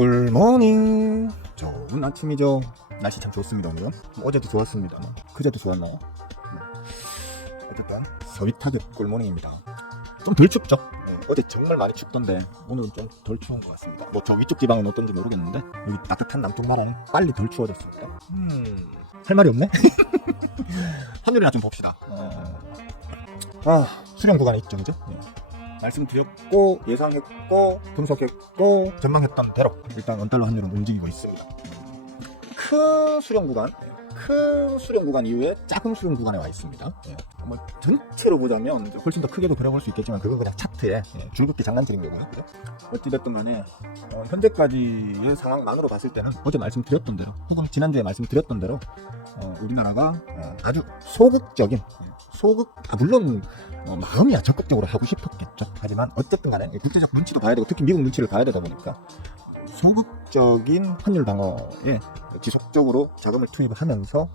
굿모닝. 좋은 아침이죠. 날씨 참 좋습니다. 오늘은 어제도 좋았습니다. 그제도 좋았나요? 어쨌든 서윗하게 굿모닝입니다. 좀 덜 춥죠? 어제 정말 많이 춥던데 오늘은 좀 덜 추운 것 같습니다. 뭐 저 위쪽 지방은 어떤지 모르겠는데 여기 따뜻한 남쪽 나라는 빨리 덜 추워졌습니다. 할 말이 없네? 환율이나 좀 봅시다. 수령 구간이 있죠, 그죠? 말씀드렸고 예상했고 분석했고 전망했던 대로 일단 원달러 환율은 움직이고 있습니다. 큰 수령 구간 이후에 작은 수령 구간에 와 있습니다. 뭐 전체로 보자면 훨씬 더 크게도 그려볼 수 있겠지만 그건 그냥 차트에 줄긋기 장난치는 거고요. 그죠? 어찌됐든 간에 현재까지의 상황만으로 봤을 때는 어제 말씀드렸던 대로 혹은 지난주에 말씀드렸던 대로 우리나라가 아주 소극적인 물론 마음이야 적극적으로 하고 싶었겠죠. 하지만 어쨌든 간에 국제적 눈치도 봐야 되고 특히 미국 눈치를 봐야 되다 보니까 소극적인 환율 방어에 지속적으로 자금을 투입하면서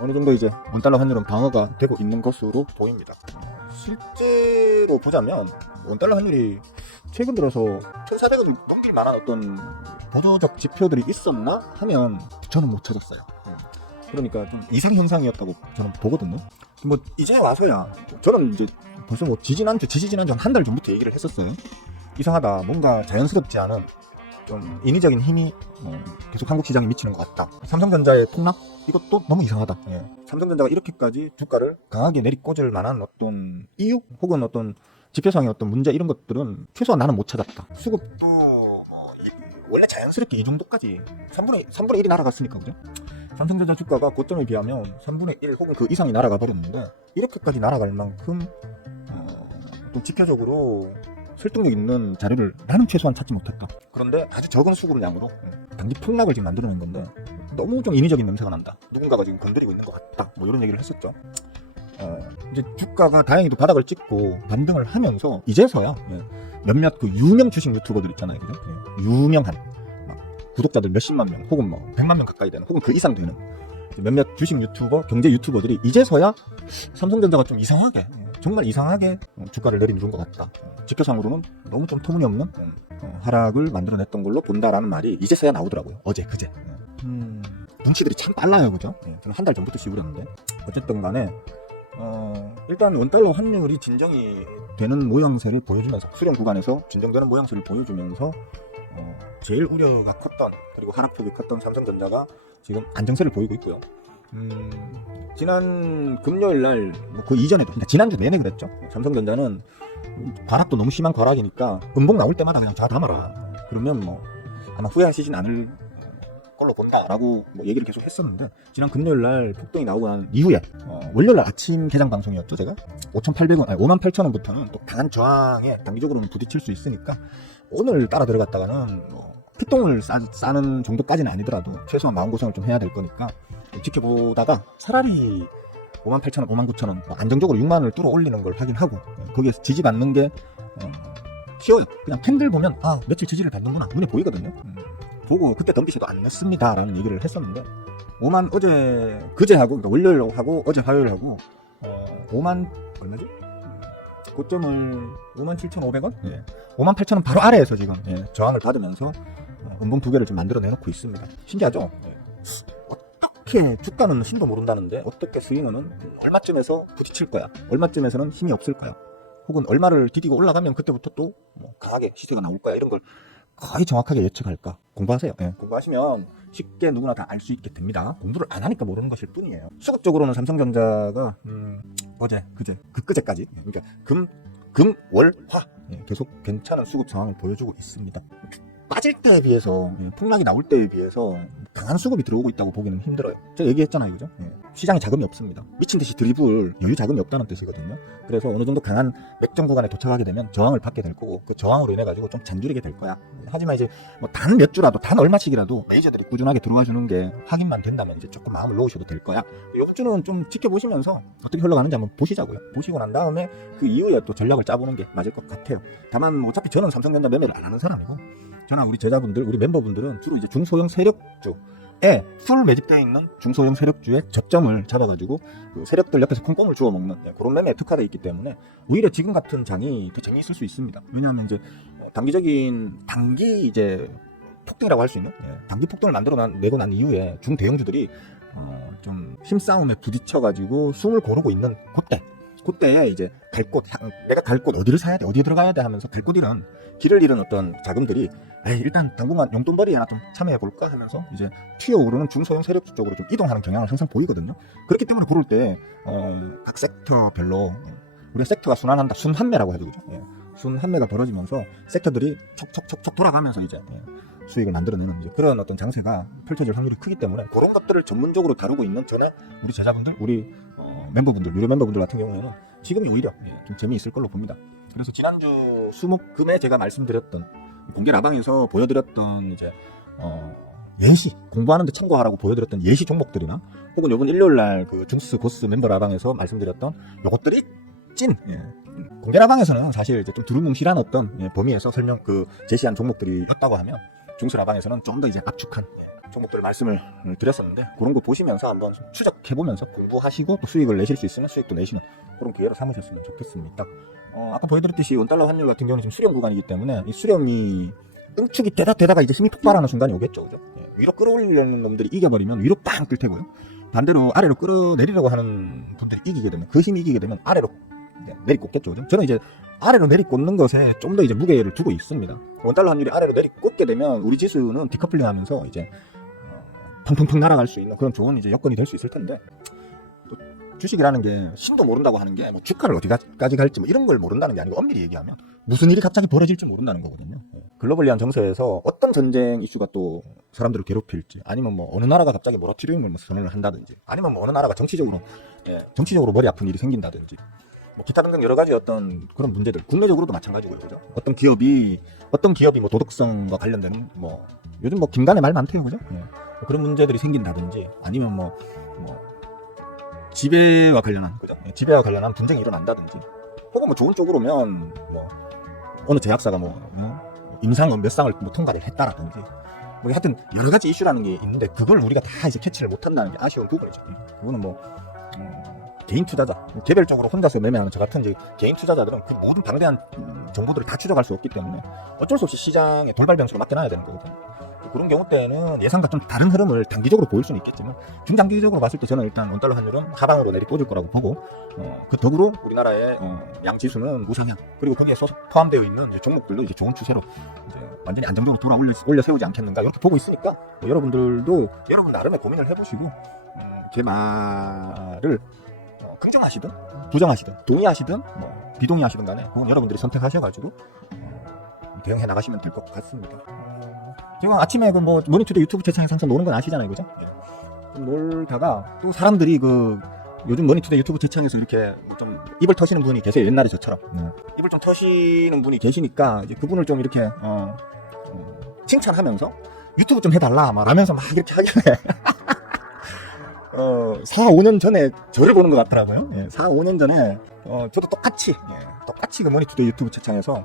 어느 정도 이제 원달러 환율은 방어가 되고 있는 것으로 보입니다. 실제로 보자면 원달러 환율이 최근 들어서 1,400을 넘길 만한 어떤 보조적 지표들이 있었나 하면 저는 못 찾았어요. 그러니까 좀 이상 현상이었다고 저는 보거든요. 뭐 이제 와서야 저는 이제 벌써 뭐 지지난주 한 달 전부터 얘기를 했었어요. 이상하다, 뭔가 자연스럽지 않은 좀 인위적인 힘이 계속 한국 시장에 미치는 것 같다. 삼성전자의 폭락 이것도 너무 이상하다. 삼성전자가 이렇게까지 주가를 강하게 내리꽂을 만한 어떤 이유 혹은 어떤 지표상의 어떤 문제 이런 것들은 최소한 나는 못 찾았다. 수급도 원래 자연스럽게 이 정도까지 3분의 1이 날아갔으니까 그죠? 삼성전자 주가가 고점에 비하면 3분의 1 혹은 그 이상이 날아가 버렸는데 이렇게까지 날아갈 만큼 또 지표적으로 설득력 있는 자료를 나는 최소한 찾지 못했다. 그런데 아주 적은 수급량으로 단기 폭락을 지금 만들어낸 건데 너무 좀 인위적인 냄새가 난다. 누군가가 지금 건드리고 있는 것 같다. 뭐 이런 얘기를 했었죠. 이제 주가가 다행히도 바닥을 찍고 반등을 하면서 이제서야 몇몇 그 유명 주식 유튜버들 있잖아요. 그죠? 유명한 구독자들 몇십만 명 혹은 뭐 100만 명 가까이 되는 혹은 그 이상 되는 몇몇 주식 유튜버, 경제 유튜버들이 이제서야 삼성전자가 좀 이상하게 정말 이상하게 주가를 내리누른 것 같다. 지표상으로는 너무 좀 터무니없는 하락을 만들어냈던 걸로 본다라는 말이 이제서야 나오더라고요. 어제 그제. 눈치들이 참 빨라요, 그죠? 저는 한 달 전부터 시우렸는데 어쨌든 간에 일단 원달러 환율이 진정이 되는 모양새를 보여주면서 수령 구간에서 진정되는 모양새를 보여주면서 제일 우려가 컸던 그리고 하락폭이 컸던 삼성전자가 지금 안정세를 보이고 있고요. 지난 금요일날 그 이전에도 그러니까 지난주 내내 그랬죠. 삼성전자는 과락도 너무 심한 과락이니까 음봉 나올 때마다 그냥 자 담아라. 그러면 뭐 아마 후회하시진 않을 걸로 본다라고 뭐 얘기를 계속 했었는데 지난 금요일날 폭등이 나오고 난 이후에 월요일날 아침 개장 방송이었죠. 제가 5,800원, 58,000원부터는 또 강한 저항에 단기적으로는 부딪힐 수 있으니까 오늘 따라 들어갔다가는 뭐 피똥을 싸는 정도까지는 아니더라도 최소한 마음고생을 좀 해야 될 거니까 지켜보다가 차라리 58,000원, 59,000원 뭐 안정적으로 6만원을 뚫어 올리는 걸 확인하고 거기에서 지지받는 게 쉬워요. 그냥 캔들 보면 며칠 지지를 받는구나 눈에 보이거든요. 보고 그때 덤비셔도 안 냈습니다 라는 얘기를 했었는데 5만 그제하고 그러니까 월요일하고 어제 화요일하고 5만 얼마지? 고점을 57,500원? 58,000원 바로 아래에서 지금 저항을 받으면서 음봉 두 개를 좀 만들어 내놓고 있습니다. 신기하죠? 어떻게 주가는 힘도 모른다는데 어떻게 스윙어는 얼마쯤에서 부딪힐 거야? 얼마쯤에서는 힘이 없을 거야? 혹은 얼마를 디디고 올라가면 그때부터 또 강하게 시세가 나올 거야? 이런 걸 거의 정확하게 예측할까? 공부하세요. 공부하시면 쉽게 누구나 다 알 수 있게 됩니다. 공부를 안 하니까 모르는 것일 뿐이에요. 수급적으로는 삼성전자가 어제, 그제까지 그러니까 금, 월, 화 계속 괜찮은 수급 상황을 보여주고 있습니다. 빠질 때에 비해서 폭락이 나올 때에 비해서 강한 수급이 들어오고 있다고 보기는 힘들어요. 제가 얘기했잖아요, 그죠? 시장에 자금이 없습니다. 미친 듯이 드리블 여유 자금이 없다는 뜻이거든요. 그래서 어느 정도 강한 맥점 구간에 도착하게 되면 저항을 받게 될 거고 그 저항으로 인해 가지고 좀 잔줄이게 될 거야. 하지만 이제 뭐 단 몇 주라도 단 얼마씩이라도 매니저들이 꾸준하게 들어와 주는 게 확인만 된다면 이제 조금 마음을 놓으셔도 될 거야. 이번 주는 좀 지켜보시면서 어떻게 흘러가는지 한번 보시자고요. 보시고 난 다음에 그 이후에 또 전략을 짜보는 게 맞을 것 같아요. 다만 어차피 저는 삼성전자 매매를 안 하는 사람이고 저나 우리 제자분들, 우리 멤버분들은 주로 이제 중소형 세력주에 풀 매집되어 있는 중소형 세력주의 저점을 잡아가지고 그 세력들 옆에서 콩콩을 주워 먹는 그런 매매에 특화되어 있기 때문에 오히려 지금 같은 장이 더 재미있을 수 있습니다. 왜냐하면 이제 단기 이제 폭등이라고 할 수 있는 단기 폭등을 내고 난 이후에 중대형주들이 좀 힘싸움에 부딪혀가지고 숨을 고르고 있는 그때에 이제 내가 갈 곳 어디를 사야 돼, 어디에 들어가야 돼 하면서 갈 곳 잃은, 길을 잃은 어떤 자금들이 일단 당분간 용돈벌이에 좀 참여해볼까 하면서 이제 튀어오르는 중소형 세력주 쪽으로 좀 이동하는 경향을 항상 보이거든요. 그렇기 때문에 고를 때 각 섹터별로 우리가 섹터가 순환한다, 순환매라고 하죠, 그죠? 순환매가 벌어지면서 섹터들이 척척척척 돌아가면서 이제 수익을 만들어내는 이제 그런 어떤 장세가 펼쳐질 확률이 크기 때문에 그런 것들을 전문적으로 다루고 있는 저나 우리 제자분들, 우리 멤버분들, 유료 멤버분들 같은 경우에는 지금이 오히려 좀 재미있을 걸로 봅니다. 그래서 지난주 수목금에 제가 말씀드렸던 공개 라방에서 보여드렸던 이제 예시 공부하는데 참고하라고 보여드렸던 예시 종목들이나 혹은 이번 일요일날 그 중스 고스 멤버 라방에서 말씀드렸던 요것들이 찐 공개 라방에서는 사실 이제 좀 두루뭉실한 어떤 범위에서 제시한 종목들이었다고 하면 중스 라방에서는 좀 더 이제 압축한 종목들 말씀을 드렸었는데 그런 거 보시면서 한번 추적해보면서 공부하시고 또 수익을 내실 수 있으면 수익도 내시는 그런 기회로 삼으셨으면 좋겠습니다. 아까 보여드렸듯이 원달러 환율 같은 경우는 지금 수렴 구간이기 때문에 이 수렴이 응축이 되다가 이제 힘이 폭발하는 순간이 오겠죠, 그죠? 위로 끌어올리려는 놈들이 이겨버리면 위로 빵 뜰 테고요. 반대로 아래로 끌어내리려고 하는 분들이 이기게 되면, 그 힘이 이기게 되면 아래로 내리꽂겠죠, 그죠? 저는 이제 아래로 내리꽂는 것에 좀 더 이제 무게를 두고 있습니다. 원달러 환율이 아래로 내리꽂게 되면 우리 지수는 디커플링 하면서 이제 펑펑펑 날아갈 수 있는 그런 좋은 이제 여건이 될 수 있을 텐데, 또 주식이라는 게 신도 모른다고 하는 게 뭐 주가를 어디까지 갈지 뭐 이런 걸 모른다는 게 아니고 엄밀히 얘기하면 무슨 일이 갑자기 벌어질지 모른다는 거거든요. 글로벌리한 정세에서 어떤 전쟁 이슈가 또 사람들을 괴롭힐지, 아니면 뭐 어느 나라가 갑자기 모라토리움을 선언을 한다든지, 아니면 뭐 어느 나라가 정치적으로 머리 아픈 일이 생긴다든지, 뭐 기타 등등 여러 가지 어떤 그런 문제들, 국내적으로도 마찬가지고요, 그죠? 어떤 기업이 뭐 도덕성과 관련된 뭐 요즘 뭐 김간의 말 많대요, 그죠? 그런 문제들이 생긴다든지, 아니면 뭐 지배와 관련한, 그죠? 지배와 관련한 분쟁이 일어난다든지, 혹은 뭐 좋은 쪽으로면 뭐 어느 제약사가 임상 몇 상을 뭐 통과를 했다라든지, 뭐 하여튼 여러 가지 이슈라는 게 있는데 그걸 우리가 다 이제 캐치를 못한다는 게 아쉬운 부분이죠. 그거는 뭐 개인 투자자, 개별적으로 혼자서 매매하는 저 같은 이제 개인 투자자들은 그 모든 방대한 정보들을 다 추적할 수 없기 때문에 어쩔 수 없이 시장의 돌발 변수로 맡겨놔야 되는 거거든요. 그런 경우 때는 예상과 좀 다른 흐름을 단기적으로 보일 수는 있겠지만 중장기적으로 봤을 때 저는 일단 원달러 환율은 하방으로 내리꽂을 거라고 보고, 그 덕으로 우리나라의 양지수는 우상향, 그리고 거기에 포함되어 있는 이제 종목들도 이제 좋은 추세로 이제 완전히 안정적으로 올려 세우지 않겠는가 이렇게 보고 있으니까, 여러분들도 여러분 나름의 고민을 해보시고 제 말을 긍정하시든 부정하시든 동의하시든 뭐 비동의하시든 간에 그건 여러분들이 선택하셔가지고 대응해 나가시면 될 것 같습니다. 제가 아침에 그 뭐 머니투데이 유튜브 채팅에서 항상 노는 건 아시잖아요, 그죠? 놀다가 또 사람들이 요즘 머니투데이 유튜브 채팅에서 이렇게 좀 입을 터시는 분이 계세요, 옛날에 저처럼. 입을 좀 터시는 분이 계시니까 이제 그분을 좀 이렇게 칭찬하면서 유튜브 좀 해달라 라면서 막 이렇게 하길래 4, 5년 전에 저를 보는 것 같더라고요. 4, 5년 전에 저도 똑같이 그 머니투데이 유튜브 채팅에서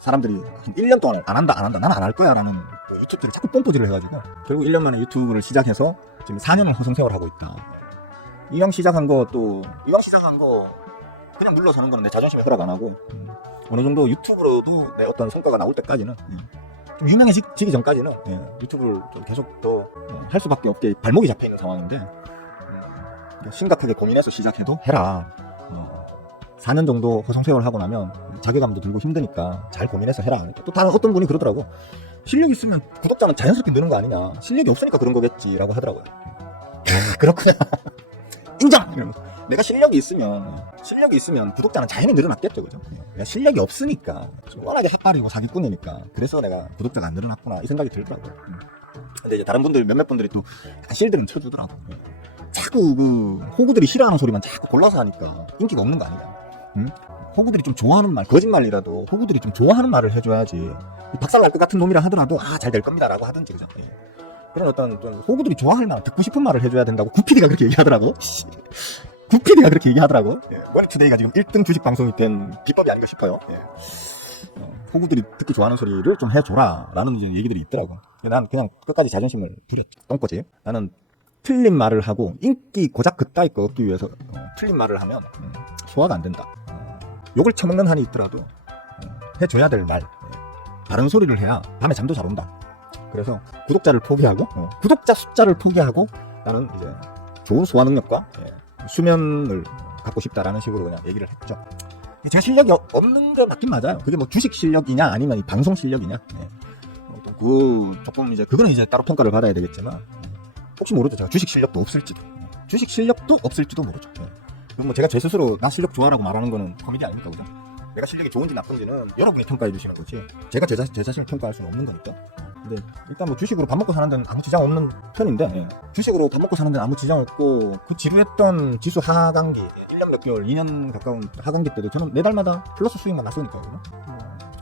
사람들이 한 1년 동안 안 한다 나는 안 할 거야 라는 유튜브들을 자꾸 뽐뿌질을 해가지고 결국 1년 만에 유튜브를 시작해서 지금 4년을 허송세월 하고 있다. 이왕 시작한 거 그냥 물러서는 거는 내 자존심에 허락 안 하고, 어느 정도 유튜브로도 내 어떤 성과가 나올 때까지는 좀 유명해지기 전까지는 유튜브를 좀 계속 더 할 수밖에 없게 발목이 잡혀 있는 상황인데, 심각하게 고민해서 시작해도 해라. 4년 정도 허송세월 하고 나면 자괴감도 들고 힘드니까 잘 고민해서 해라. 또 다른 어떤 분이 그러더라고. 실력 있으면 구독자는 자연스럽게 느는 거 아니냐. 실력이 없으니까 그런 거겠지라고 하더라고요. 그렇구나. 인정! 이러면서. 내가 실력이 있으면 구독자는 자연히 늘어났겠죠, 그죠? 내가 실력이 없으니까, 워낙에 핫발이고 사기꾼이니까, 그래서 내가 구독자가 안 늘어났구나, 이 생각이 들더라고요. 근데 이제 다른 분들, 몇몇 분들이 또 실드는 쳐주더라고. 자꾸 호구들이 싫어하는 소리만 자꾸 골라서 하니까 인기가 없는 거 아니냐. 호구들이 좀 좋아하는 말, 거짓말이라도 호구들이 좀 좋아하는 말을 해줘야지. 박살날 것 같은 놈이라 하더라도 잘 될 겁니다 라고 하든지, 그죠? 그런 어떤 호구들이 좋아할 말, 듣고 싶은 말을 해줘야 된다고 구피디가 그렇게 얘기하더라고. 구피디가 그렇게 얘기하더라고. 머니투데이가 지금 1등 주식 방송이 된 비법이 아닌가 싶어요. 호구들이 듣기 좋아하는 소리를 좀 해줘라 라는 이제 얘기들이 있더라고. 난 그냥 끝까지 자존심을 부렸지. 똥꼬지. 나는 틀린 말을 하고 인기 고작 그따위 거 얻기 위해서 틀린 말을 하면 소화가 안 된다. 욕을 처먹는 한이 있더라도 해줘야 될 말, 바른 소리를 해야 밤에 잠도 잘 온다. 그래서 구독자를 포기하고 구독자 숫자를 포기하고 나는 이제 좋은 소화 능력과 수면을 갖고 싶다라는 식으로 그냥 얘기를 했죠. 제 실력이 없는 게 맞긴 맞아요. 그게 뭐 주식 실력이냐 아니면 이 방송 실력이냐. 그 조금 이제 그거는 이제 따로 평가를 받아야 되겠지만 혹시 모르죠. 제가 주식 실력도 없을지도 모르죠. 그럼 뭐 제가 제 스스로 나 실력 좋아라고 말하는 거는 코미디 아닙니까, 그죠? 내가 실력이 좋은지 나쁜지는 여러분이 평가해 주시는 거지. 제가 제 자신을 평가할 수는 없는 거니까. 근데 일단 뭐 주식으로 밥 먹고 사는 데는 아무 지장 없는 편인데 주식으로 밥 먹고 사는 데는 아무 지장 없고 그 지루했던 지수 하강기 1년 몇 개월 2년 가까운 하강기 때도 저는 매달마다 플러스 수익만 났으니까요.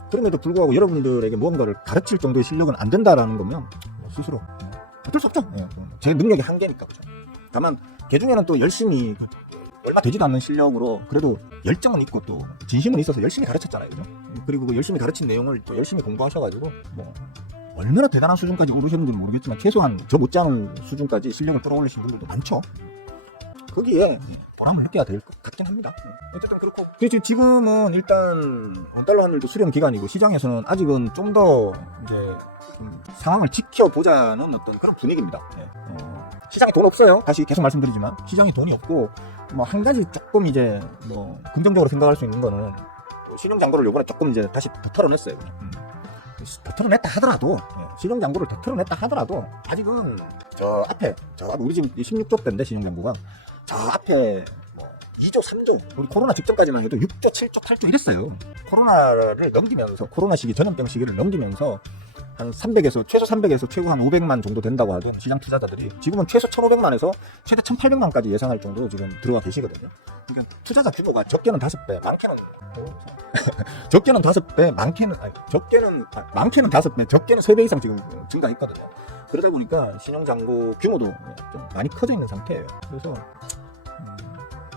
그럼에도 불구하고 여러분들에게 무언가를 가르칠 정도의 실력은 안 된다라는 거면 스스로 어쩔 수 없죠. 제 능력이 한계니까. 그죠? 다만 개중에는 또 열심히 얼마 되지도 않는 실력으로 그래도 열정은 있고 또 진심은 있어서 열심히 가르쳤잖아요. 그죠? 그리고 그 열심히 가르친 내용을 또 열심히 공부하셔가지고 뭐 얼마나 대단한 수준까지 오르셨는지는 모르겠지만 최소한 저 못지않은 수준까지 실력을 끌어올리신 분들도 많죠. 거기에 보람을 느껴야 될 것 같긴 합니다. 어쨌든 그렇고 지금은 일단 원달러 환율도 수렴 기간이고 시장에서는 아직은 좀 더 이제 상황을 지켜보자는 어떤 그런 분위기입니다. 시장에 돈 없어요. 다시 계속 말씀드리지만 시장에 돈이 없고 뭐 한 가지 조금 이제 뭐 긍정적으로 생각할 수 있는 거는 신용장고를 요번에 조금 이제 다시 더 털어냈어요. 더 털어냈다 하더라도 신용장고를 더 털어냈다 하더라도 아직은 저 앞에 우리 지금 16조 대인데 신용장고가 저 앞에 뭐 2조 3조 우리 코로나 직전까지만 해도 6조 7조 8조 이랬어요. 코로나를 넘기면서 코로나 시기 전염병 시기를 넘기면서 한 300에서 최소 300에서 최고 한 500만 정도 된다고 하던 시장 투자자들이 지금은 최소 1,500만에서 최대 1,800만까지 예상할 정도로 지금 들어가 계시거든요. 그러니까 투자자 규모가 적게는 5배, 많게는 적게는 5배, 많게는 5배, 적게는 3배 이상 지금 증가했거든요. 그러다 보니까 신용장고 규모도 좀 많이 커져 있는 상태예요. 그래서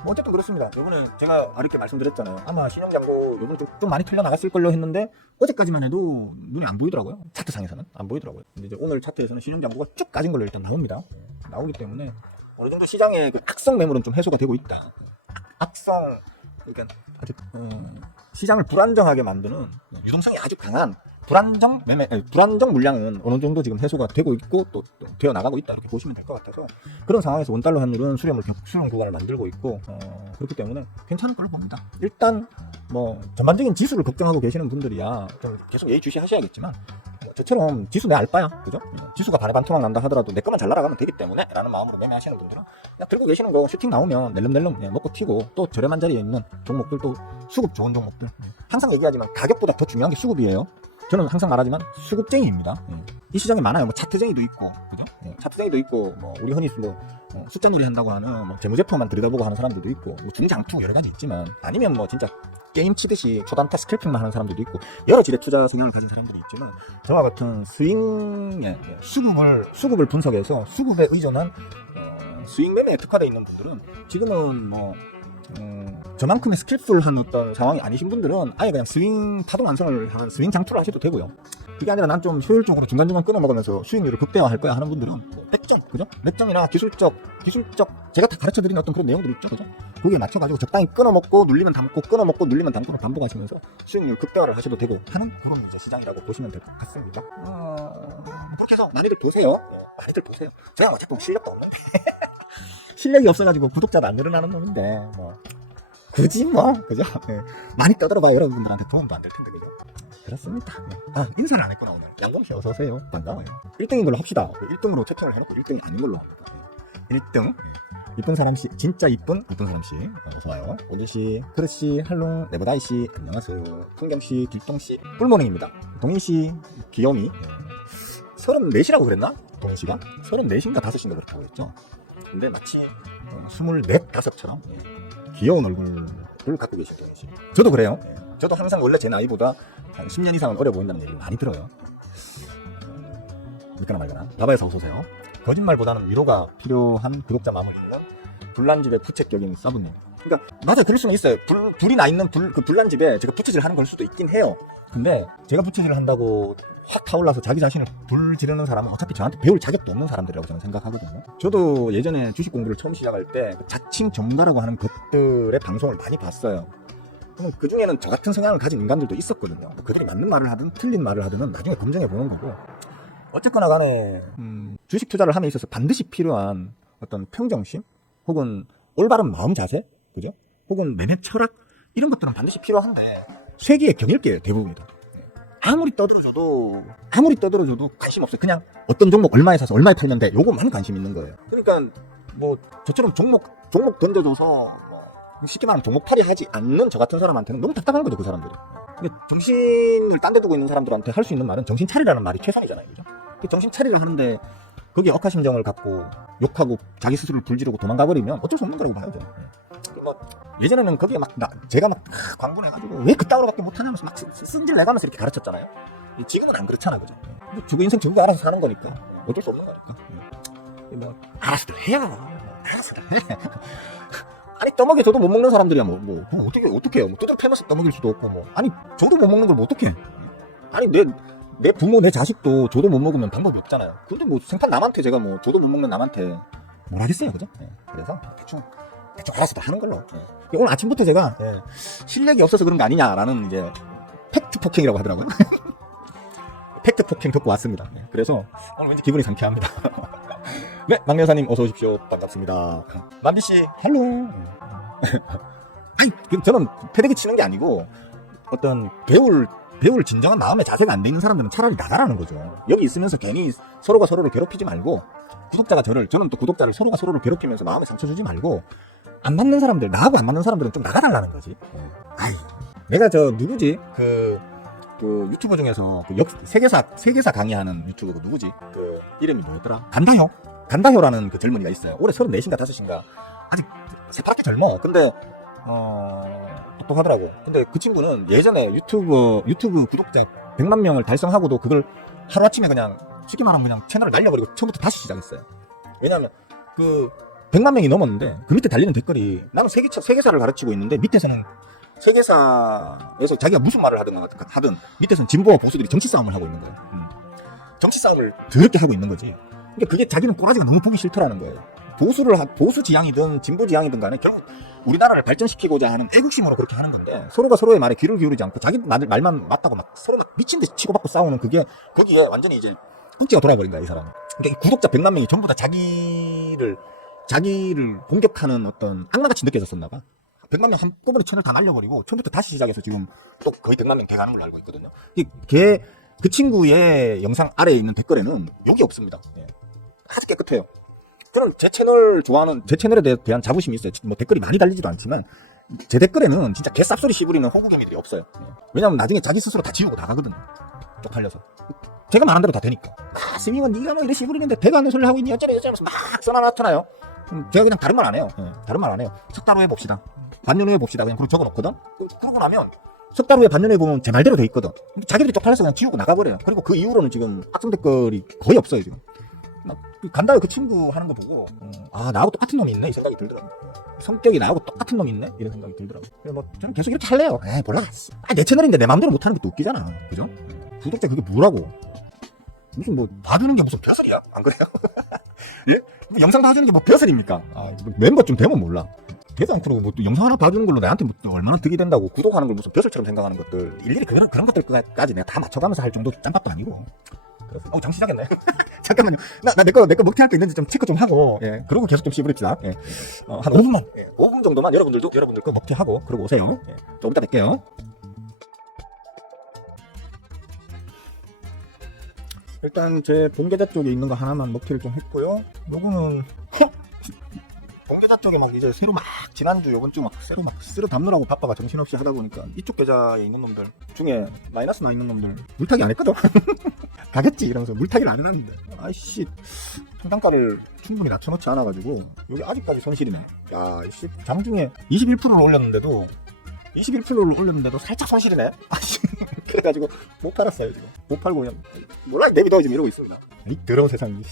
뭐 어쨌든 그렇습니다. 이번에 제가 이렇게 말씀드렸잖아요. 아마 신용장고 이번에 좀 많이 털려 나갔을 걸로 했는데 어제까지만 해도 눈에 안 보이더라고요. 차트상에서는 안 보이더라고요. 근데 이제 오늘 차트에서는 신용장고가 쭉 까진 걸로 일단 나옵니다. 나오기 때문에 어느 정도 시장의 그 악성 매물은 좀 해소가 되고 있다. 악성 그러니까 아주 시장을 불안정하게 만드는 유동성이 아주 강한 불안정 물량은 어느 정도 지금 해소가 되고 있고 또 되어 나가고 있다 이렇게 보시면 될 것 같아서 그런 상황에서 원달러 환율은 수렴 구간을 만들고 있고 그렇기 때문에 괜찮을 걸로 봅니다. 일단 뭐 전반적인 지수를 걱정하고 계시는 분들이야 좀 계속 예의주시하셔야겠지만 저처럼 지수 내 알바야, 그죠? 지수가 반에 반토막 난다 하더라도 내 것만 잘 날아가면 되기 때문에 라는 마음으로 매매하시는 분들은 그냥 들고 계시는 거 슈팅 나오면 낼름낼름 그냥 먹고 튀고 또 저렴한 자리에 있는 종목들 또 수급 좋은 종목들 항상 얘기하지만 가격보다 더 중요한 게 수급이에요. 저는 항상 말하지만 수급쟁이입니다. 이 시장에 많아요. 뭐 차트쟁이도 있고, 그죠? 차트쟁이도 있고, 뭐 우리 흔히 뭐 숫자놀이 한다고 하는 뭐 재무제표만 들여다보고 하는 사람들도 있고, 뭐 중장투 여러 가지 있지만, 아니면 뭐 진짜 게임 치듯이 초단타 스캘핑만 하는 사람들도 있고, 여러 질의 투자 성향을 가진 사람들이 있지만, 저와 같은 스윙의 수급을 분석해서 수급에 의존한 스윙 매매에 특화되어 있는 분들은 지금은 뭐 저만큼의 스킬풀한 어떤 상황이 아니신 분들은 아예 그냥 스윙 파동 완성을 하는 스윙 장투를 하셔도 되고요. 그게 아니라 난 좀 효율적으로 중간중간 끊어 먹으면서 수익률을 극대화할 거야 하는 분들은 뭐 백점, 그죠? 맥점이나 기술적 제가 다 가르쳐 드리는 어떤 그런 내용들이 있죠, 그죠? 거기에 맞춰가지고 적당히 끊어 먹고 눌리면 담고 끊어 먹고 눌리면 담고를 반복하시면서 수익률 극대화를 하셔도 되고 하는 그런 이제 시장이라고 보시면 될 것 같습니다. 그렇게 해서 많이들 보세요. 제가 어차피 실력도 없는데 실력이 없어가지고 구독자도 안 늘어나는 놈인데 뭐 굳이 뭐 그죠? 많이 떠들어봐 여러분들한테 도움도 안 될 텐데 그죠? 그렇습니다. 인사를 안 했구나 오늘. 양봉씨 어서 오세요. 반가워요. 1등인 걸로 합시다. 1등으로 채팅을 해놓고 1등이 아닌 걸로 합니다. 1등 이쁜 사람씨 진짜 이쁜 사람씨 어서 와요. 오지씨, 크르씨, 할롱, 네버다이씨 안녕하세요. 풍경씨, 뒷동씨 꿀모닝입니다. 동희씨, 귀요미 34시라고 그랬나? 동희씨가? 34인가 5인가 그렇다고 했죠. 근데 마치 24, 5처럼 귀여운 얼굴을 갖고 계신 동희씨. 저도 그래요. 저도 항상 원래 제 나이보다 한 10년 이상은 어려 보인다는 얘기를 많이 들어요. 믿거나 말거나. 바바에서 어서오세요. 거짓말보다는 위로가 필요한 구독자 마음을 읽는 불난집의 부채격인 서브님. 그러니까 맞아, 그럴 수는 있어요. 불이 나 있는 그 불난집에 제가 부채질 하는 걸 수도 있긴 해요. 근데 제가 부채질을 한다고 확 타올라서 자기 자신을 불 지르는 사람은 어차피 저한테 배울 자격도 없는 사람들이라고 저는 생각하거든요. 저도 예전에 주식 공부를 처음 시작할 때 자칭 전문가라고 하는 것들의 방송을 많이 봤어요. 그 중에는 저 같은 성향을 가진 인간들도 있었거든요. 그들이 맞는 말을 하든 틀린 말을 하든 나중에 검증해 보는 거고, 어쨌거나 간에 주식 투자를 함에 있어서 반드시 필요한 어떤 평정심 혹은 올바른 마음 자세, 그죠? 혹은 매매 철학 이런 것들은 반드시 필요한데 쇠기의 경일게예요, 대부분이다. 아무리 떠들어줘도 관심 없어요. 그냥 어떤 종목 얼마에 사서 얼마에 팔면 돼, 요것만 관심 있는 거예요. 그러니까 뭐 저처럼 종목 던져줘서 뭐 쉽게 말하면 종목 팔이 하지 않는 저 같은 사람한테는 너무 답답한 거죠, 그 사람들이. 근데 정신을 딴 데 두고 있는 사람들한테 할 수 있는 말은 정신 차리라는 말이 최선이잖아요, 그죠? 정신 차리라 하는데 거기에 억하심정을 갖고 욕하고 자기 스스로를 불지르고 도망가 버리면 어쩔 수 없는 거라고 봐야죠. 뭐 예전에는 거기에 제가 광분해가지고 왜 그따구로밖에 못하냐면서 막 승질 내가면서 이렇게 가르쳤잖아요. 지금은 안 그렇잖아, 그죠? 저거 인생 저거 알아서 사는 거니까 어쩔 수 없는 거니까. 뭐 알아서들 해요. 알아서들 해. 아니 떠먹여줘도 못 먹는 사람들이야 뭐 어떻게 해요? 뭐 두드려 패면서 떠먹일 수도 없고 뭐. 아니 저도 못 먹는 걸 뭐 어떻게 해? 아니 내 부모 내 자식도 저도 못 먹으면 방법이 없잖아요. 근데 뭐 생판 남한테 제가 뭐 저도 못 먹는 남한테 뭘 하겠어요, 그죠? 그래서 대충 알아서도 하는 걸로. 오늘 아침부터 제가 실력이 없어서 그런 거 아니냐라는 이제 팩트 폭행이라고 하더라고요. 팩트 폭행 듣고 왔습니다. 그래서 오늘 왠지 기분이 상쾌합니다. 네, 막 여사님 어서 오십시오. 반갑습니다. 만비 씨, 할로. 아니, 저는 패대기 치는 게 아니고 어떤 배울 진정한 마음의 자세가 안 돼 있는 사람들은 차라리 나가라는 거죠. 여기 있으면서 괜히 서로가 서로를 괴롭히지 말고 저는 또 구독자를 서로가 서로를 괴롭히면서 마음에 상처 주지 말고 안 맞는 사람들, 나하고 안 맞는 사람들은 좀 나가달라는 거지. 내가 누구지? 그 유튜버 중에서 세계사 강의하는 유튜버가 누구지? 그 이름이 뭐였더라? 간다효라는 그 젊은이가 있어요. 올해 34인가 5인가 아직 새파랗게 젊어. 근데 똑똑하더라고. 근데 그 친구는 예전에 유튜브 구독자 100만 명을 달성하고도 그걸 하루아침에 그냥 쉽게 말하면 그냥 채널을 날려버리고 처음부터 다시 시작했어요. 왜냐하면 그 100만 명이 넘었는데 그 밑에 달리는 댓글이 나는 세계사를 가르치고 있는데 밑에서는 세계사에서 자기가 무슨 말을 하든 밑에서는 진보와 보수들이 정치 싸움을 하고 있는 거예요. 정치 싸움을 더럽게 하고 있는 거지. 그러니까 그게 자기는 꼬라지가 너무 보기 싫더라는 거예요. 보수 지향이든 진보 지향이든 간에 결국 우리나라를 발전시키고자 하는 애국심으로 그렇게 하는 건데 서로가 서로의 말에 귀를 기울이지 않고 자기 말만 맞다고 막 서로 막 미친 듯이 치고받고 싸우는 거기에 완전히 이제 억지가 돌아버린 거야, 이 사람이. 그러니까 구독자 100만 명이 전부 다 자기를 공격하는 어떤 악마같이 느껴졌었나 봐. 100만 명 한꺼번에 채널 다 날려버리고 처음부터 다시 시작해서 지금 또 거의 100만 명 돼가는 걸로 알고 있거든요. 그 친구의 영상 아래에 있는 댓글에는 욕이 없습니다. 아주 깨끗해요. 저는 제 채널에 대한 자부심이 있어요. 뭐 댓글이 많이 달리지도 않지만 제 댓글에는 진짜 개쌉소리 씹으리는 호구경이들이 없어요. 왜냐면 나중에 자기 스스로 다 지우고 나가거든요. 쪽팔려서. 제가 말한 대로 다 되니까. 스밍은 네가 뭐 이래 씹으리는데 대가 안 소리를 하고 있니 어쩌네 하면서 막 써놔놨잖아요. 제가 그냥 다른 말 안 해요. 다른 말 안 해요. 석 달 후에 봅시다. 반년 후에 봅시다. 그냥 그렇게 적어놓거든. 그러고 나면 석 달 후에 반년 후에 보면 제 말대로 돼 있거든. 근데 자기들이 쪽팔려서 그냥 지우고 나가버려요. 그리고 그 이후로는 지금 악성 댓글이 거의 없어요, 지금. 간다요 그 친구 하는 거 보고 나하고 똑같은 놈이 있네 이 생각이 들더라고요. 성격이 나하고 똑같은 놈이 있네 이런 생각이 들더라고요. 그래서 뭐 저는 계속 이렇게 할래요. 몰라. 내 채널인데 내 마음대로 못하는 게 또 웃기잖아, 그죠? 구독자 그게 뭐라고? 무슨 뭐 봐주는 게 무슨 벼슬이야? 안 그래요? 예? 뭐 영상 봐주는 게 뭐 벼슬입니까? 멤버 좀 되면 몰라. 되도 않고 뭐 또 영상 하나 봐주는 걸로 나한테 뭐 얼마나 득이 된다고 구독하는 걸 무슨 벼슬처럼 생각하는 것들 일일이 그런 것들까지 내가 다 맞춰가면서 할 정도 짬밥도 아니고. 잠시 시작했네. 잠깐만요. 나 내 거 먹튀할 거 있는지 좀 체크 좀 하고, 그러고 계속 좀 씹으립시다. 한 5분만, 5분 정도만 여러분들 거 먹튀하고, 그러고 오세요. 좀 이따 뵐게요. 일단 제 본계좌 쪽에 있는 거 하나만 먹튀를 좀 했고요. 요거는 본계좌 쪽에 막 이제 새로 막 지난주 요번 주 막 새로 막 쓸어 담느라고 바빠가 정신없이 하다 보니까 이쪽 계좌에 있는 놈들 중에 마이너스 나 있는 놈들 물타기 안 했거든. 가겠지 이러면서 물타기를 안 해놨는데 아이씨 평단가를 충분히 낮춰놓지 않아가지고 여기 아직까지 손실이네. 야 이씨 장중에 21%를 올렸는데도 살짝 손실이네. 아씨 그래가지고 못 팔았어요 지금. 못 팔고 그냥 몰라 내비둬 지금 이러고 있습니다. 이 더러운 세상이.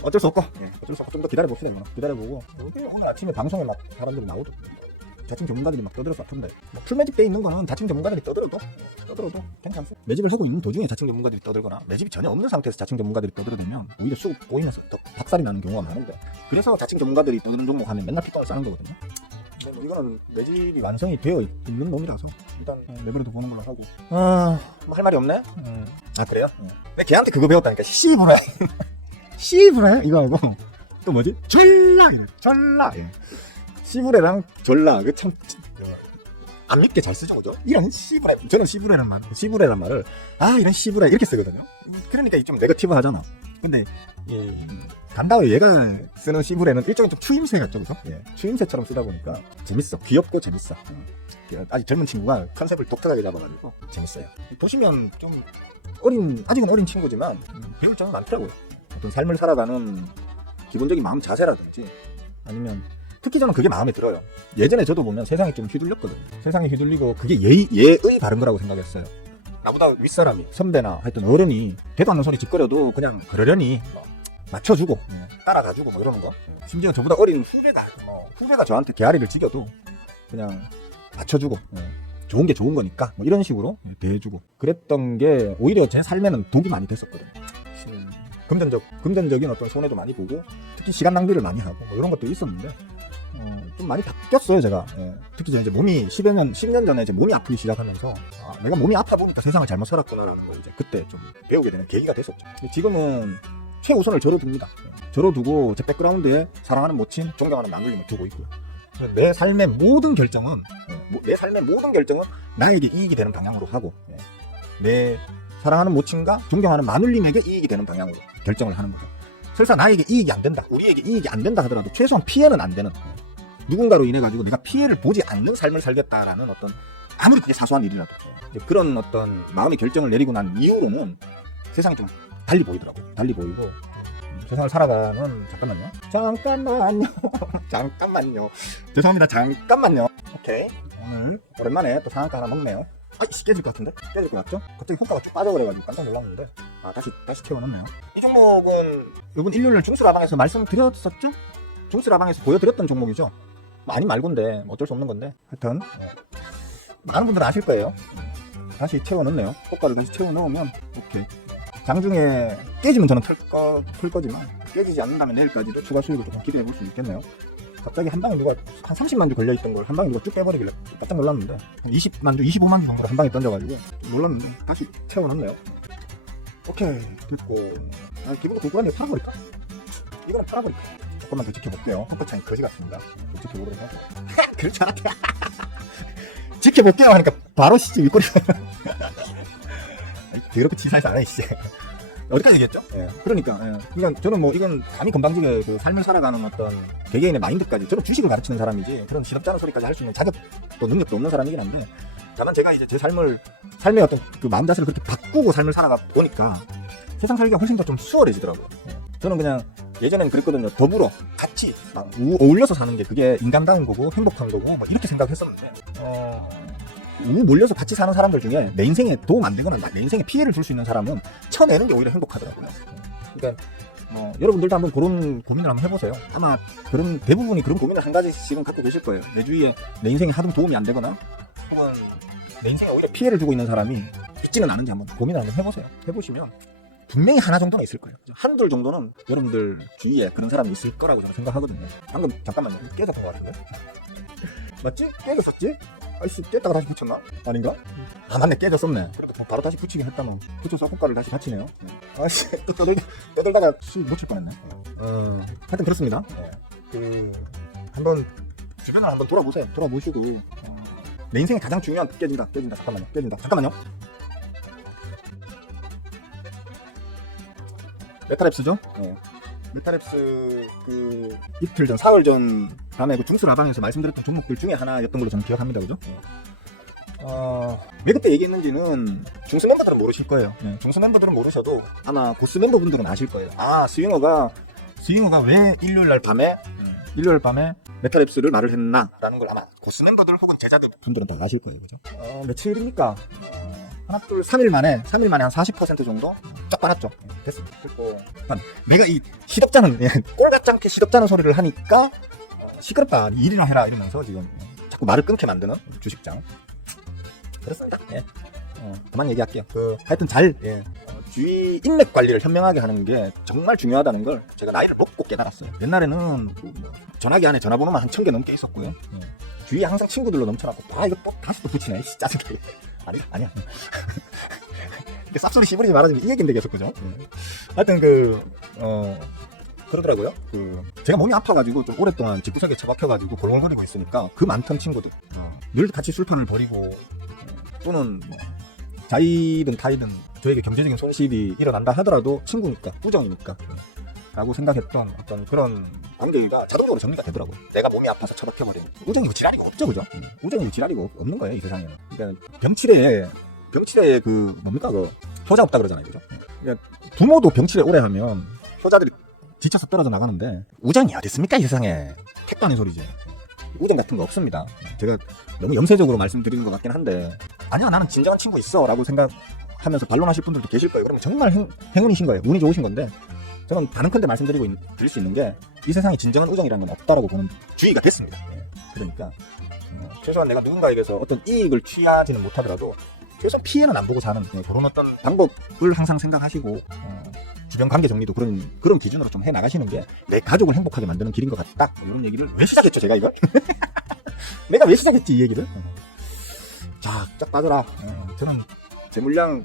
어쩔 수 없고 좀 더 기다려봅시다. 이거는 기다려보고 오늘 아침에 방송에 막 사람들이 나오죠. 자칭 전문가들이 막 떠들어서 아픈데 뭐 풀매집 돼 있는 거는 자칭 전문가들이 떠들어도 괜찮소. 매집을 하고 있는 도중에 자칭 전문가들이 떠들거나 매집이 전혀 없는 상태에서 자칭 전문가들이 떠들어대면 오히려 쑥 보이면서 더 박살이 나는 경우가 많은데 그래서 자칭 전문가들이 떠드는 종목 하면 맨날 핏덩을 싸는 거거든요. 이거는 매집이 완성이 되어 있는 놈이라서 일단 레벨도 보는 걸로 하고 뭐 할 말이 없네. 그래요? 내가 걔한테 그거 배웠다니까. 씨부레. 씨부레? 이거 하고. 또 뭐지? 졸라! 이래. 졸라! 예. 씨부레랑 졸라. 그 참, 안 믿게 잘 쓰죠, 그죠? 이런 씨부레. 저는 씨부레란 말을, 이런 씨부레. 이렇게 쓰거든요. 그러니까 좀 네거티브 하잖아. 근데, 간다고 얘가 쓰는 씨부레는 일종의 좀 추임새 같죠, 그죠? 예. 추임새처럼 쓰다 보니까 재밌어. 귀엽고 재밌어. 아직 젊은 친구가 컨셉을 독특하게 잡아가지고 재밌어요. 보시면 좀 아직은 어린 친구지만 배울 점이 많더라고요. 어떤 삶을 살아가는 기본적인 마음 자세라든지 아니면 특히 저는 그게 마음에 들어요. 예전에 저도 보면 세상에 좀 휘둘렸거든요. 세상에 휘둘리고 그게 예의 바른 거라고 생각했어요. 나보다 윗사람이 선배나 하여튼 어른이 대도 않는 소리 짓거려도 그냥 그러려니 맞춰주고 따라가주고 뭐 이러는 거. 심지어 저보다 어린 후배가 저한테 개아리를 지겨도 그냥 맞춰주고 좋은 게 좋은 거니까 뭐 이런 식으로 대해주고 그랬던 게 오히려 제 삶에는 독이 많이 됐었거든요. 금전적인 어떤 손해도 많이 보고 특히 시간 낭비를 많이 하고 뭐 이런 것도 있었는데 좀 많이 바뀌었어요 제가. 특히 이제 몸이 10년 전에 이제 몸이 아프기 시작하면서 내가 몸이 아파 보니까 세상을 잘못 살았구나라는 걸 이제 그때 좀 배우게 되는 계기가 됐었죠. 지금은 최우선을 저로 둡니다. 저로 두고 제 백그라운드에 사랑하는 모친, 존경하는 마눌님을 두고 있고요. 내 삶의 모든 결정은 나에게 이익이 되는 방향으로 하고 내 사랑하는 모친과 존경하는 마눌님에게 이익이 되는 방향으로 결정을 하는 거죠. 설사 나에게 이익이 안 된다, 우리에게 이익이 안 된다 하더라도 최소한 피해는 안 되는 누군가로 인해 가지고 내가 피해를 보지 않는 삶을 살겠다라는 어떤 아무리 그게 사소한 일이라도 그런 어떤 마음의 결정을 내리고 난 이후로는 세상이 좀 달리 보이더라고요. 달리 보이고 세상을 살아가는 잠깐만요. 죄송합니다. 잠깐만요. 오케이. 오늘 오랜만에 또 상한가 하나 먹네요. 아이씨 깨질 것 같은데? 깨질 것 같죠? 갑자기 효과가 쭉 빠져버려가지고 깜짝 놀랐는데 다시 채워놨네요. 이 종목은 이번 일요일 중수라방에서 말씀드렸었죠? 중수라방에서 보여드렸던 종목이죠. 많이 말곤데 어쩔 수 없는 건데 하여튼 많은 분들은 아실 거예요. 다시 채워넣네요. 효과를 다시 채워넣으면 오케이. 장중에 깨지면 저는 풀 거지만 깨지지 않는다면 내일까지도 추가 수익을 조금 기대해 볼 수 있겠네요. 갑자기 한 방에 누가 한 30만 주 걸려있던 걸 한 방에 누가 쭉 빼버리길래 깜짝 놀랐는데 20만 주, 25만 주 정도를 한 방에 던져가지고 놀랐는데 다시 채워놨네요. 오케이 됐고 기분도 궁금한데 팔아버릴까? 이거는 팔아버릴까? 조금만 더 지켜볼게요. 헛것창이 거지 같습니다. 지켜보도록 하죠. 그렇지 않았다. 지켜볼게요 하니까 바로 시집 윗꼬리가 더럽게 치사해서 씨. 어디까지 얘기했죠? 그러니까 저는 뭐 이건 감히 건방지게 그 삶을 살아가는 어떤 개개인의 마인드까지 저는 주식을 가르치는 사람이지 그런 시덥잖은 소리까지 할 수 있는 자격도 능력도 없는 사람이긴 한데 다만 제가 이제 제 삶의 어떤 그 마음 자세를 그렇게 바꾸고 삶을 살아가 보니까 세상 살기가 훨씬 더 좀 수월해지더라고요. 저는 그냥 예전에는 그랬거든요. 더불어 같이 어울려서 사는 게 그게 인간다운 거고 행복한 거고 뭐 이렇게 생각했었는데 몰려서 같이 사는 사람들 중에 내 인생에 도움 안 되거나 내 인생에 피해를 줄 수 있는 사람은 쳐내는 게 오히려 행복하더라고요. 그러니까 여러분들도 한번 그런 고민을 한번 해보세요. 아마 대부분이 그런 고민을 한 가지씩은 갖고 계실 거예요. 내 주위에 내 인생에 하등 도움이 안 되거나 혹은 내 인생에 오히려 피해를 주고 있는 사람이 있지는 않은지 한번 고민을 한번 해보세요. 해보시면 분명히 하나 정도는 있을 거예요. 한둘 정도는 여러분들 주위에 그런 사람이 있을 거라고 저는 생각하거든요. 방금 잠깐만요. 깨졌던 거 같은데? 맞지? 깨졌었지? 아이씨 깼다가 다시 붙였나? 아닌가? 맞네 깨졌었네. 그래도 바로 다시 붙이게 했다면 붙여서 효과를 다시 받치네요. 아이씨 떠들다가 수익 놓칠 뻔했네. 하여튼 그렇습니다. 한번 주변을 한번 돌아보세요. 돌아보시고 내 인생에 가장 중요한 깨진다. 잠깐만요. 메타랩스죠? 메타랩스 이틀 전, 사흘 전 밤에 그 중수라방에서 말씀드렸던 종목들 중에 하나였던 걸로 저는 기억합니다. 그죠? 왜 그때 얘기했는지는 중수 멤버들은 모르실 거예요. 중수 멤버들은 모르셔도 아마 고스 멤버분들은 아실 거예요. 스윙어가 왜 일요일 밤에 메타랩스를 말을 했나라는 걸 아마 고스 멤버들 혹은 제자들 분들은 다 아실 거예요. 그죠? 며칠입니까? 하나, 둘, 3일 만에 한 40% 정도 쫙 빨았죠. 됐습니다. 그리고 내가 이 시덥잖은 꼴같지 않게 시덥잖은 소리를 하니까 시끄럽다 일이나 해라 이러면서 지금 자꾸 말을 끊게 만드는 주식장 그렇습니다. 그만 얘기할게요. 하여튼 주위 인맥 관리를 현명하게 하는 게 정말 중요하다는 걸 제가 나이를 먹고 깨달았어요. 옛날에는 전화기 안에 전화번호만 한 1000개 넘게 있었고요. 주위에 항상 친구들로 넘쳐났고 이거 다시 또 붙이네. 짜증나게. 아니야. 쌉소리 씨부리지 말아주면 이 얘기인데 계속 그죠? 하여튼 그러더라고요. 제가 몸이 아파가지고 좀 오랫동안 집구석에 처박혀가지고 골골거리고 있으니까 그 많던 친구들 늘 같이 술판을 벌이고 또는 뭐 자이든 타이든 저에게 경제적인 손실이 일어난다 하더라도 친구니까 우정이니까 라고 생각했던 어떤 그런 관계가 자동적으로 정리가 되더라고요. 내가 몸이 아파서 처박혀버리는 우정이고 지랄이고 없죠, 그죠? 우정이고 지랄이고 없는 거예요, 이 세상에는. 그러니까 병치레에 뭡니까 효자 없다 그러잖아요, 그죠? 그러니까 부모도 병치레 오래 하면 효자들이 지쳐서 떨어져 나가는데 우정이 어디 있습니까, 이 세상에? 택도 아닌 소리지. 우정 같은 거 없습니다. 제가 너무 염세적으로 말씀드리는 것 같긴 한데 아니야, 나는 진정한 친구 있어 라고 생각하면서 반론하실 분들도 계실 거예요. 그러면 정말 행운이신 거예요. 운이 좋으신 건데 저는 다른 컨대 드릴 수 있는 게 이 세상에 진정한 우정이라는 건 없다라고 보는 주의가 됐습니다. 그러니까 최소한 내가 누군가에게서 어떤 이익을 취하지는 못하더라도 최소한 피해는 안 보고 사는 그런 어떤 방법을 항상 생각하시고 주변 관계 정리도 그런 기준으로 좀 해 나가시는 게 내 가족을 행복하게 만드는 길인 것 같다. 이런 얘기를 왜 시작했죠, 제가 이걸? 내가 왜 시작했지, 이 얘기를? 자, 쫙 빠져라. 저는 제 물량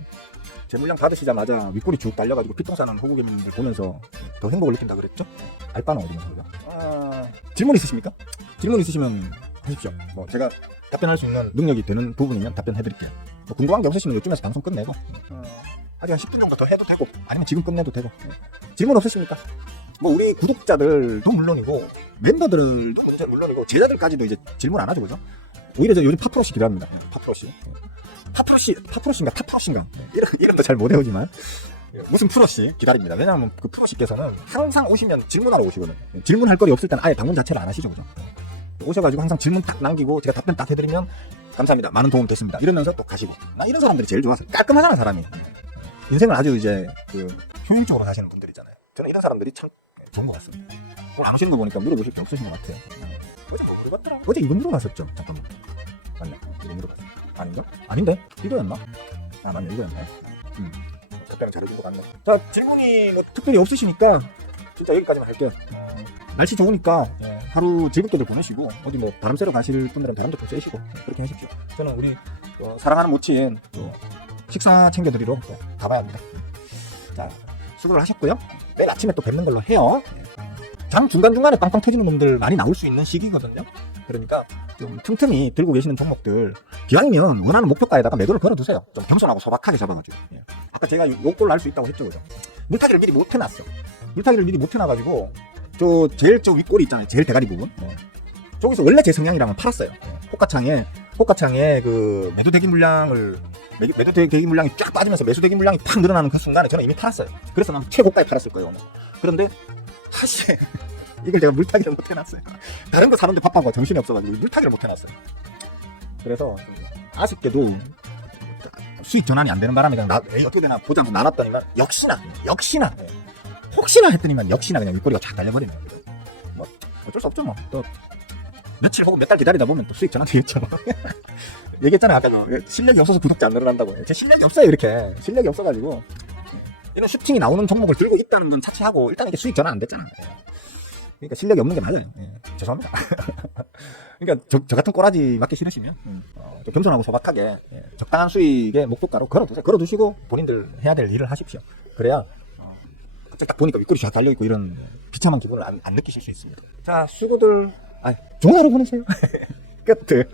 받으시자마자 윗골이 쭉 달려가지고 피똥 싸는 호국인들 보면서 더 행복을 느낀다 그랬죠? 알바는 어디 있는 거죠? 질문 있으십니까? 질문 있으시면 하십시오. 뭐 제가 답변할 수 있는 능력이 되는 부분이면 답변해드릴게요. 뭐 궁금한 게 없으시면 이쯤에서 방송 끝내고 아직 한 10분 정도 더 해도 되고 아니면 지금 끝내도 되고. 질문 없으십니까? 뭐 우리 구독자들도 물론이고 멤버들도 물론이고 제자들까지도 이제 질문 안 하죠, 그죠? 오히려 저 요즘 파프로시 기도합니다. 파프로시인가 타프로시인가 이름도 잘 못 외우지만 무슨 프로시 기다립니다. 왜냐하면 그 프로시께서는 항상 오시면 질문하러 오시거든요. 질문할 거리 없을 때는 아예 방문 자체를 안 하시죠, 그죠? 오셔가지고 항상 질문 딱 남기고 제가 답변 딱 해드리면 감사합니다, 많은 도움 됐습니다 이러면서 또 가시고. 나 이런 사람들이 제일 좋아서 깔끔하잖아, 사람이. 인생을 아주 이제 효율적으로 사시는 분들이잖아요. 저는 이런 사람들이 참 좋은 것 같습니다. 오늘 안 오시는 거 보니까 물어보실 게 없으신 것 같아요. 어제 뭐 물어봤더라? 어제 이거 물어봤었죠? 잠깐만. 맞네, 이거 물어봤어. 아닌가? 아닌데? 이거였나? 아, 맞네, 이거였네. 답변을 잘해준 것 같네. 자, 질문이 뭐 특별히 없으시니까 진짜 여기까지만 할게요. 날씨 좋으니까 하루 즐겁게들 보내시고 어디 뭐 바람 쐬러 가실 분들은 바람도 좀 쐬시고 그렇게 하십시오. 저는 우리 사랑하는 모친 식사 챙겨드리러 또 가봐야 합니다. 자, 수고를 하셨고요. 내일 아침에 또 뵙는 걸로 해요. 장 중간중간에 빵빵 터지는 놈들 많이 나올 수 있는 시기거든요. 그러니까 좀 틈틈이 들고 계시는 종목들 기왕이면 원하는 목표가에다가 매도를 걸어두세요. 좀 겸손하고 소박하게 잡아가지고. 아까 제가 요꼴로 할 수 있다고 했죠, 그죠? 물타기를 미리 못 해놨어. 물타기를 미리 못 해놔가지고 제일 윗골이 있잖아요, 제일 대가리 부분. 저기서 원래 제 성향이랑은 팔았어요. 호가창에 그 매도 대기 물량이 쫙 빠지면서 매수 대기 물량이 팍 늘어나는 그 순간에 저는 이미 팔았어요. 그래서 난 최고가에 팔았을 거예요, 오늘. 그런데 사실 이걸 제가 물타기를 못 해놨어요. 다른 거 사는데 바빠서 정신이 없어가지고 물타기를 못 해놨어요. 그래서 아쉽게도 수익 전환이 안 되는 바람에 그냥 어떻게 되나 보자고 나눴더니만 역시나 혹시나 했더니만 역시나 그냥 윗꼬리가 쫙 달려버리네요. 뭐 어쩔 수 없죠, 뭐. 또 며칠 혹은 몇 달 기다리다 보면 또 수익 전환 되겠죠. 얘기했잖아요, 아까. 실력이 없어서 구독자 안 늘어난다고. 제 실력이 없어요, 이렇게. 실력이 없어가지고 이런 슈팅이 나오는 종목을 들고 있다는 건 차치하고 일단 이게 수익 전환 안 됐잖아요. 그러니까 실력이 없는 게 맞아요. 죄송합니다. 그러니까 저 같은 꼬라지 맞기 싫으시면 좀 겸손하고 소박하게 적당한 수익의 목표가로 걸어두세요. 걸어두시고 본인들 해야 될 일을 하십시오. 그래야 갑자기 딱 보니까 윗골이 쫙 달려있고 이런 비참한 기분을 안 느끼실 수 있습니다. 자, 수고들 좋은 하루 보내세요. 끝.